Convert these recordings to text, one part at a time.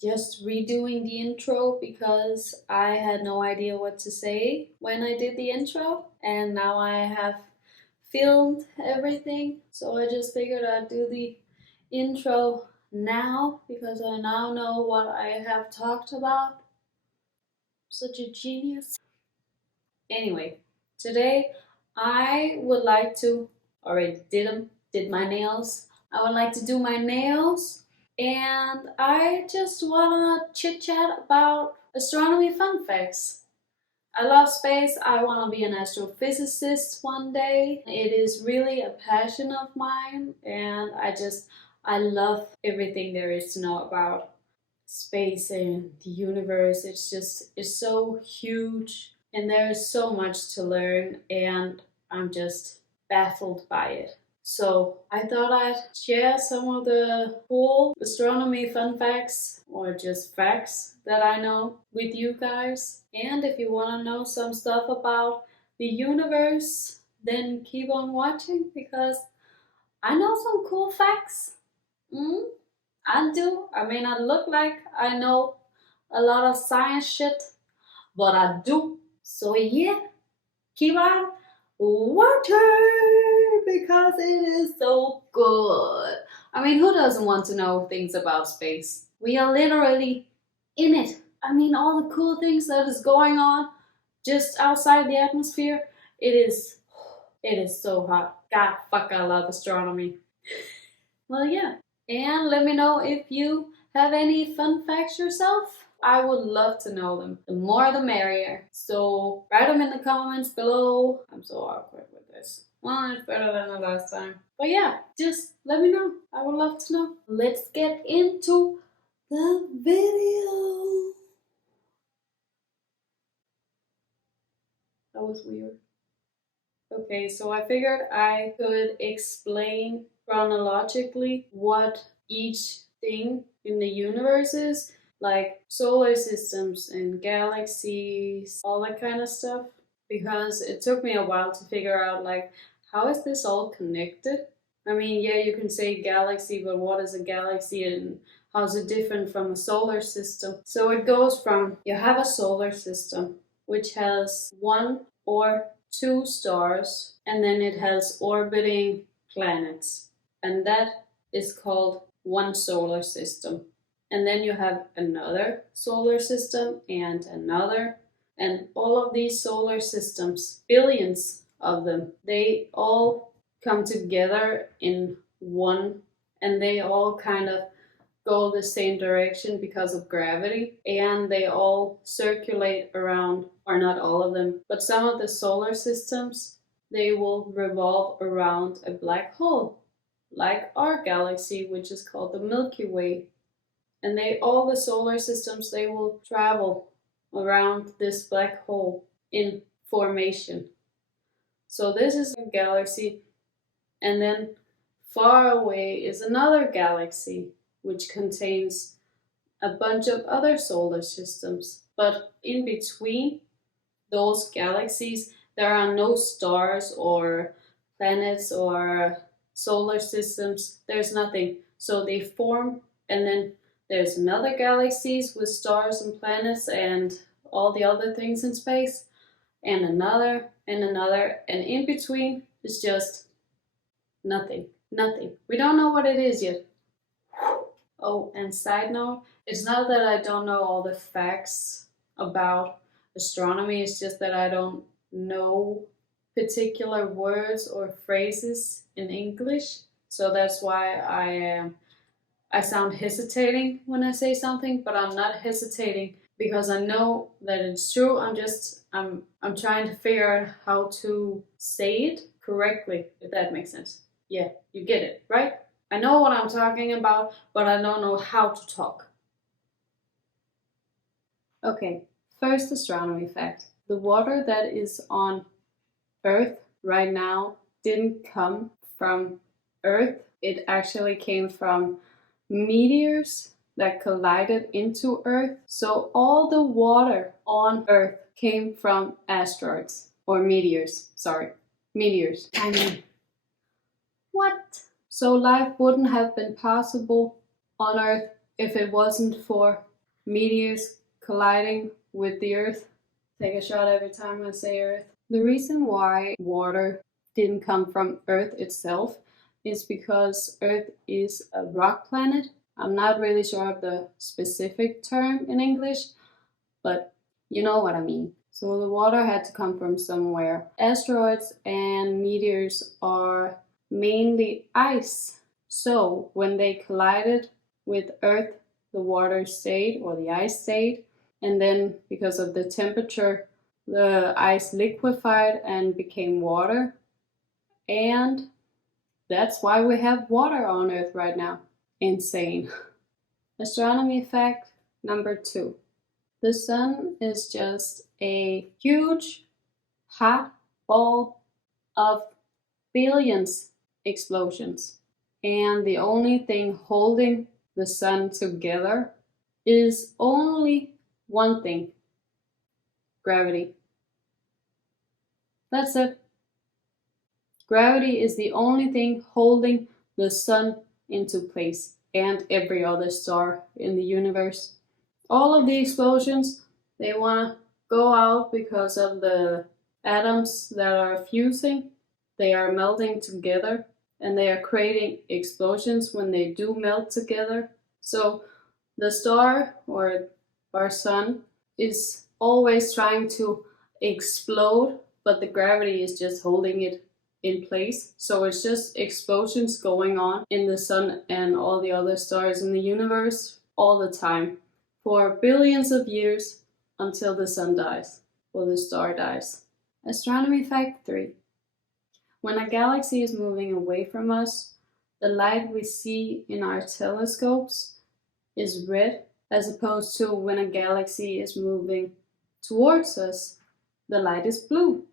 just redoing the intro because I had no idea what to say when I did the intro, and now I have filmed everything, so I just figured I'd do the intro now because I now know what I have talked about. Such a genius. Anyway, today I would like to already did my nails. I would like to do my nails, and I just wanna chit chat about astronomy fun facts. I love space. I want to be an astrophysicist one day. It is really a passion of mine, and I love everything there is to know about space and the universe. It's so huge, and there is so much to learn, and I'm just baffled by it. So I thought I'd share some of the cool astronomy fun facts, or just facts that I know, with you guys. And if you want to know some stuff about the universe, then keep on watching because I know some cool facts. Mm, I do. I may not look like I know a lot of science shit, but I do. So yeah, keep on watching because it is so good. I mean, who doesn't want to know things about space? We are literally in it. I mean, all the cool things that is going on just outside the atmosphere. It is so hot. God fuck, I love astronomy. Well, yeah. And let me know if you have any fun facts yourself. I would love to know them. The more the merrier. So write them in the comments below. I'm so awkward with this. Well, it's better than the last time. But yeah, just let me know. I would love to know. Let's get into the video. That was weird. Okay, so I figured I could explain chronologically what each thing in the universe is, like solar systems and galaxies, all that kind of stuff, because it took me a while to figure out, like, how is this all connected? I mean, yeah, you can say galaxy, but what is a galaxy and how is it different from a solar system? So it goes from, you have a solar system, which has one or two stars, and then it has orbiting planets, and that is called one solar system. And then you have another solar system and another, and all of these solar systems, billions of them, they all come together in one, and they all kind of go the same direction because of gravity, and they all circulate around, or not all of them, but some of the solar systems, they will revolve around a black hole, like our galaxy, which is called the Milky Way. And all the solar systems, they will travel around this black hole in formation. So this is a galaxy, and then far away is another galaxy, which contains a bunch of other solar systems. But in between those galaxies, there are no stars or planets or solar systems. There's nothing. So they form, and then there's another galaxies with stars and planets and all the other things in space, and another, and in between is just nothing. Nothing. We don't know what it is yet. Oh, and side note, it's not that I don't know all the facts about astronomy, it's just that I don't know particular words or phrases in English. So that's why I sound hesitating when I say something, but I'm not hesitating because I know that it's true. I'm trying to figure out how to say it correctly, if that makes sense. Yeah, you get it, right? I know what I'm talking about, but I don't know how to talk. Okay, first astronomy fact. The water that is on Earth right now didn't come from Earth. It actually came from meteors that collided into Earth. So all the water on Earth came from asteroids, or meteors, sorry. Meteors. I mean, what? So life wouldn't have been possible on Earth if it wasn't for meteors colliding with the Earth. Take a shot every time I say Earth. The reason why water didn't come from Earth itself is because Earth is a rock planet. I'm not really sure of the specific term in English, but you know what I mean. So the water had to come from somewhere. Asteroids and meteors are mainly ice. So when they collided with Earth, the water stayed, or the ice stayed, and then because of the temperature, the ice liquefied and became water, and that's why we have water on Earth right now. Insane. Astronomy fact number 2. The sun is just a huge hot ball of billions explosions. And the only thing holding the sun together is only one thing: gravity. That's it. Gravity is the only thing holding the sun into place and every other star in the universe. All of the explosions, they want to go out because of the atoms that are fusing. They are melting together and they are creating explosions when they do melt together. So the star, or our sun, is always trying to explode, but the gravity is just holding it in place. So it's just explosions going on in the sun and all the other stars in the universe all the time for billions of years until the sun dies or the star dies. Astronomy fact 3. When a galaxy is moving away from us, the light we see in our telescopes is red, as opposed to when a galaxy is moving towards us, the light is blue.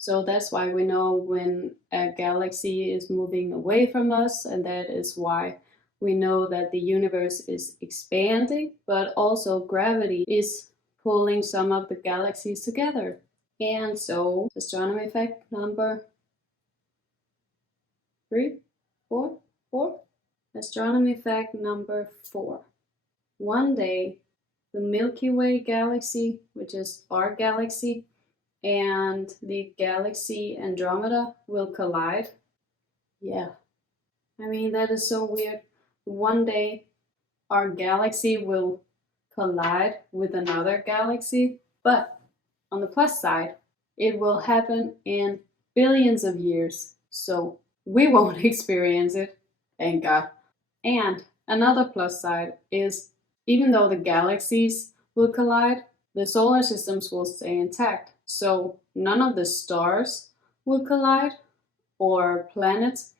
So that's why we know when a galaxy is moving away from us, and that is why we know that the universe is expanding, but also gravity is pulling some of the galaxies together. And so, astronomy fact number 3, 4. Astronomy fact number 4. One day, the Milky Way galaxy, which is our galaxy, and the galaxy Andromeda will collide. Yeah, I mean, that is so weird. One day, our galaxy will collide with another galaxy, but on the plus side, it will happen in billions of years, so we won't experience it, thank God. And another plus side is, even though the galaxies will collide, the solar systems will stay intact. So none of the stars will collide, or planets.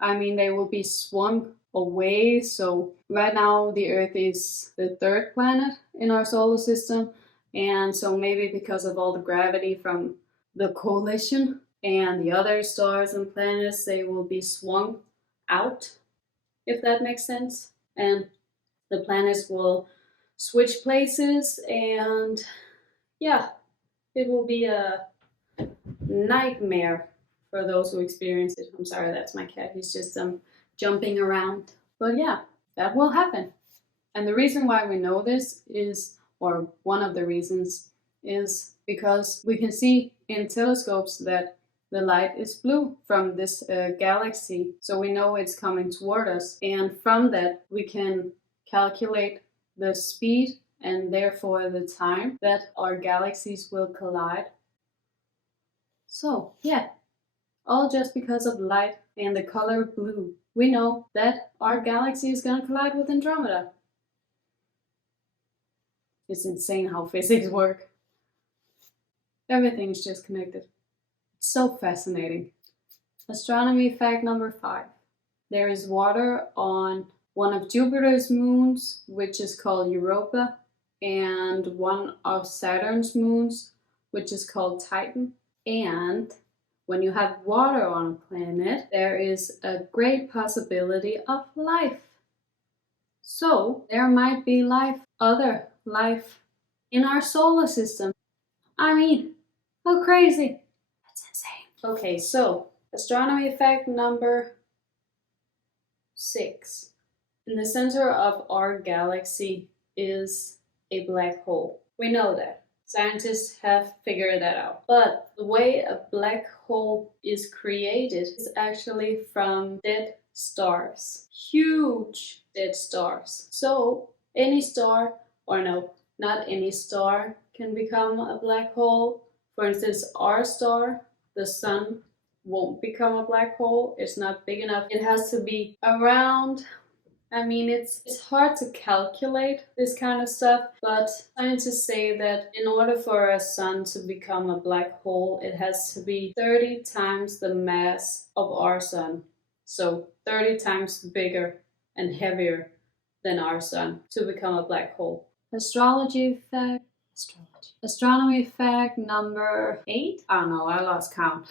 I mean, they will be swung away. So right now the Earth is the 3rd planet in our solar system. And so maybe because of all the gravity from the collision and the other stars and planets, they will be swung out, if that makes sense. And the planets will switch places, and yeah, it will be a nightmare for those who experience it. I'm sorry, that's my cat. He's just jumping around. But yeah, that will happen. And the reason why we know this is, or one of the reasons, is because we can see in telescopes that the light is blue from this galaxy. So we know it's coming toward us. And from that, we can calculate the speed and therefore the time that our galaxies will collide. So yeah, all just because of light and the color blue. We know that our galaxy is going to collide with Andromeda. It's insane how physics work. Everything is just connected. It's so fascinating. Astronomy fact number 5. There is water on one of Jupiter's moons, which is called Europa, and one of Saturn's moons, which is called Titan. And when you have water on a planet, there is a great possibility of life. So there might be life, other life, in our solar system. I mean, how crazy. That's insane. Okay, so astronomy fact number 6. In the center of our galaxy is a black hole. We know that. Scientists have figured that out. But the way a black hole is created is actually from dead stars. Huge dead stars. So any star, or no, not any star, can become a black hole. For instance, our star, the sun, won't become a black hole. It's not big enough. It has to be around, I mean, it's hard to calculate this kind of stuff, but scientists say that in order for a sun to become a black hole, it has to be 30 times the mass of our sun. So 30 times bigger and heavier than our sun to become a black hole. Astronomy fact number 8? I don't know, I lost count.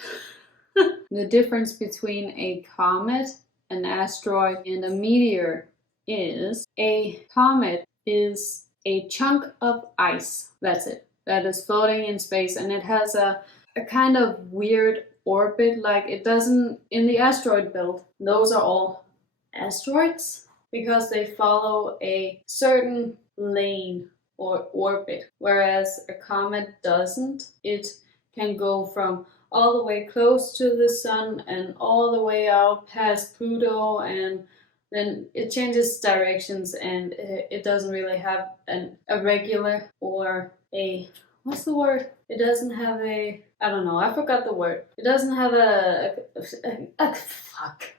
The difference between a comet, an asteroid, and a meteor is a comet is a chunk of ice. That's it. That is floating in space, and it has a kind of weird orbit. Like, it doesn't, in the asteroid belt, those are all asteroids because they follow a certain lane or orbit, whereas a comet doesn't. It can go from all the way close to the sun and all the way out past Pluto, and then it changes directions, and it doesn't really have a regular or a, what's the word? It doesn't have a, I don't know, I forgot the word. It doesn't have a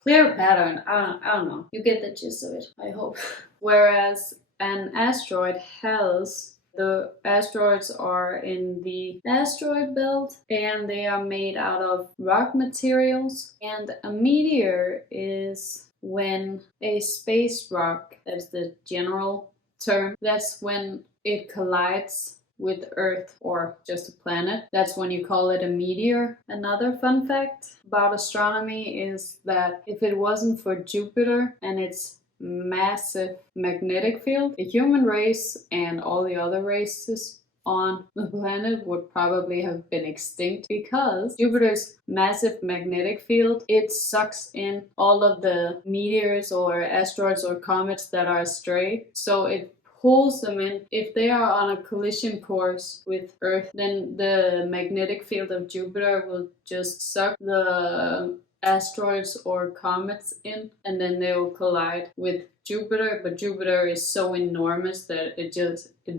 clear pattern. I don't know. You get the gist of it, I hope. Whereas an asteroid has, the asteroids are in the asteroid belt, and they are made out of rock materials. And a meteor is when a space rock, that's the general term, that's when it collides with Earth or just a planet. That's when you call it a meteor. Another fun fact about astronomy is that if it wasn't for Jupiter and its massive magnetic field, the human race and all the other races on the planet would probably have been extinct, because Jupiter's massive magnetic field, it sucks in all of the meteors or asteroids or comets that are astray, so it pulls them in. If they are on a collision course with Earth, then the magnetic field of Jupiter will just suck the asteroids or comets in, and then they will collide with Jupiter. But Jupiter is so enormous that it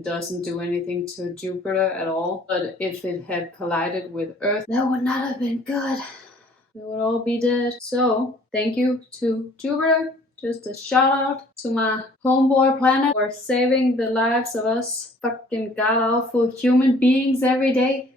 doesn't do anything to Jupiter at all. But if it had collided with Earth, that would not have been good. We would all be dead. So thank you to Jupiter. Just a shout out to my homeboy planet for saving the lives of us fucking god-awful human beings every day.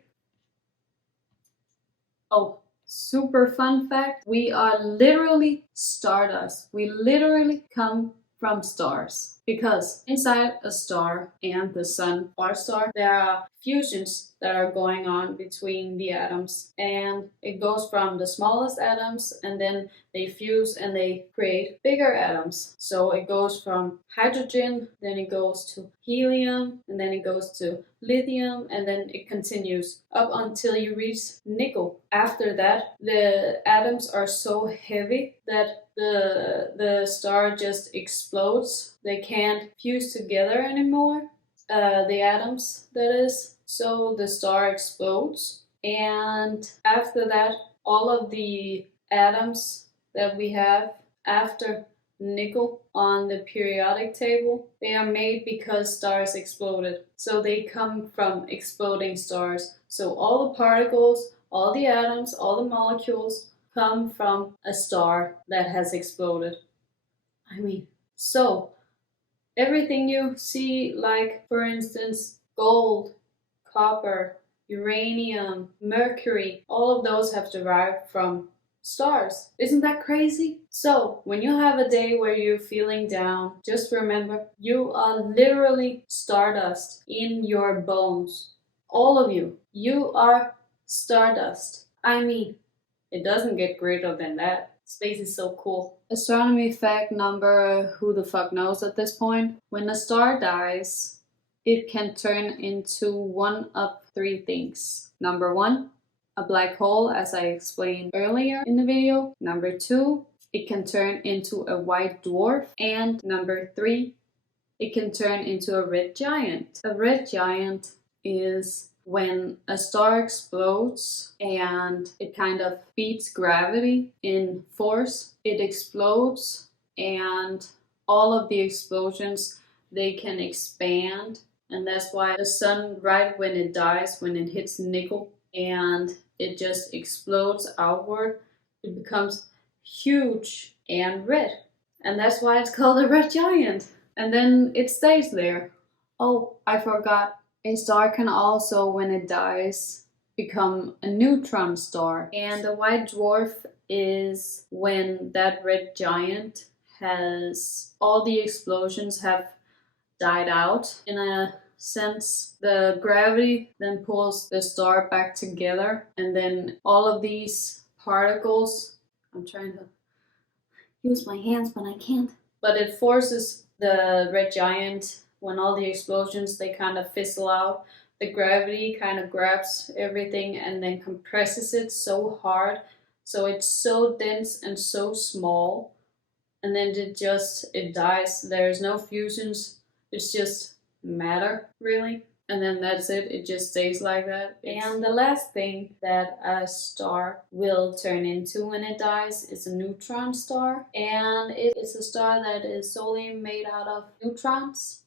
Oh, super fun fact, we are literally stardust. We literally come from stars, because inside a star and the sun, our star, there are fusions that are going on between the atoms, and it goes from the smallest atoms, and then they fuse and they create bigger atoms. So it goes from hydrogen, then it goes to helium, and then it goes to lithium, and then it continues up until you reach nickel. After that, the atoms are so heavy that the star just explodes. They can't fuse together anymore, the atoms, that is. So the star explodes, and after that, all of the atoms that we have after nickel on the periodic table, they are made because stars exploded. So they come from exploding stars. So all the particles, all the atoms, all the molecules come from a star that has exploded. I mean, so everything you see, like for instance, gold, copper, uranium, mercury, all of those have derived from stars. Isn't that crazy? So when you have a day where you're feeling down, just remember, you are literally stardust in your bones. All of you. You are stardust. I mean, it doesn't get greater than that. Space is so cool. Astronomy fact number who the fuck knows at this point. When a star dies, it can turn into one of 3 things. Number 1, a black hole, as I explained earlier in the video. Number 2, it can turn into a white dwarf. And number 3, it can turn into a red giant. A red giant is when a star explodes and it kind of beats gravity in force. It explodes, and all of the explosions, they can expand, and that's why the sun, right when it dies, when it hits nickel and it just explodes outward, it becomes huge and red, and that's why it's called a red giant. And then it stays there. Oh, I forgot. A star can also, when it dies, become a neutron star. And a white dwarf is when that red giant has, all the explosions have died out. In a sense, the gravity then pulls the star back together, and then all of these particles, I'm trying to use my hands but I can't, but it forces the red giant, when all the explosions, they kind of fizzle out, the gravity kind of grabs everything and then compresses it so hard, so it's so dense and so small, and then it dies. There's no fusions, it's just matter, really. And then that's it, it just stays like that. And the last thing that a star will turn into when it dies is a neutron star. And it is a star that is solely made out of neutrons.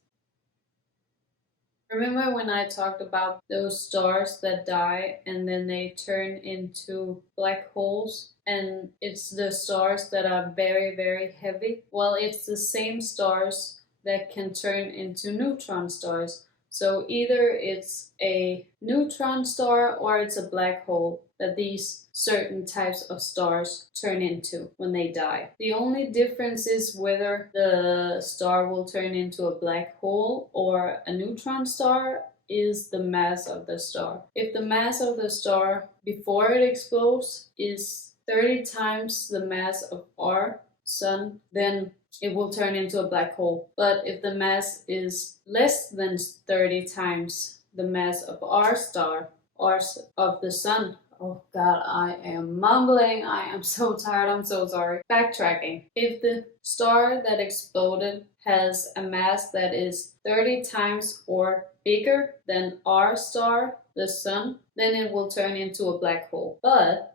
Remember when I talked about those stars that die and then they turn into black holes? And it's the stars that are very, very heavy. Well, it's the same stars that can turn into neutron stars. So either it's a neutron star or it's a black hole that these certain types of stars turn into when they die. The only difference is whether the star will turn into a black hole or a neutron star is the mass of the star. If the mass of the star before it explodes is 30 times the mass of our sun, then it will turn into a black hole. But if the mass is less than 30 times the mass of our star, or of the sun, oh god, I am mumbling, I am so tired, I'm so sorry. Backtracking. If the star that exploded has a mass that is 30 times or bigger than our star, the sun, then it will turn into a black hole. But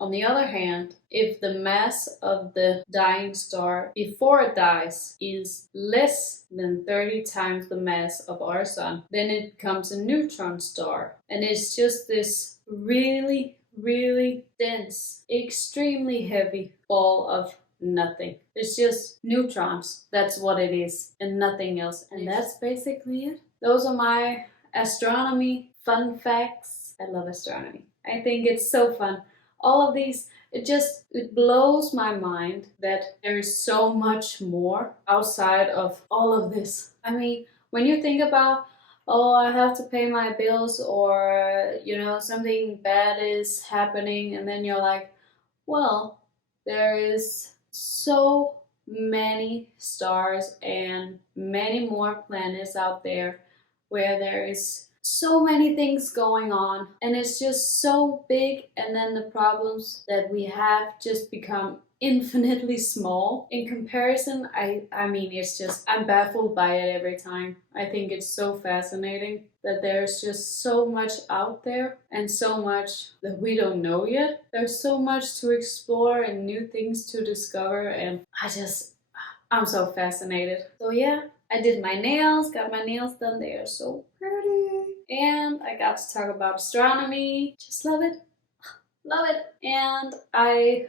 on the other hand, if the mass of the dying star before it dies is less than 30 times the mass of our sun, then it becomes a neutron star. And it's just this really, really dense, extremely heavy ball of nothing. It's just neutrons. That's what it is, and nothing else. And that's basically it. Those are my astronomy fun facts. I love astronomy. I think it's so fun. All of these, it blows my mind that there is so much more outside of all of this. I mean, when you think about, oh, I have to pay my bills, or, something bad is happening, and then you're like, well, there is so many stars and many more planets out there where there is so many things going on, and it's just so big, and then the problems that we have just become infinitely small in comparison. I mean, it's just, I'm baffled by it every time. I think it's so fascinating that there's just so much out there and so much that we don't know yet. There's so much to explore and new things to discover, and I'm so fascinated. So yeah, I did my nails, got my nails done, they are so pretty. And I got to talk about astronomy. Just love it. Love it. And I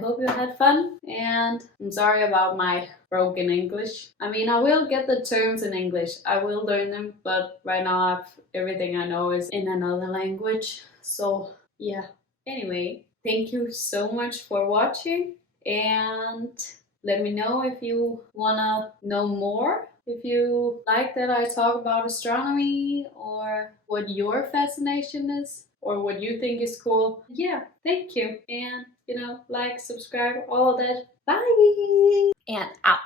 hope you had fun. And I'm sorry about my broken English. I mean, I will get the terms in English. I will learn them, but right now everything I know is in another language. So yeah. Anyway, thank you so much for watching, and let me know if you wanna know more. If you like that I talk about astronomy, or what your fascination is, or what you think is cool. Yeah, thank you. And, like, subscribe, all of that. Bye! And out.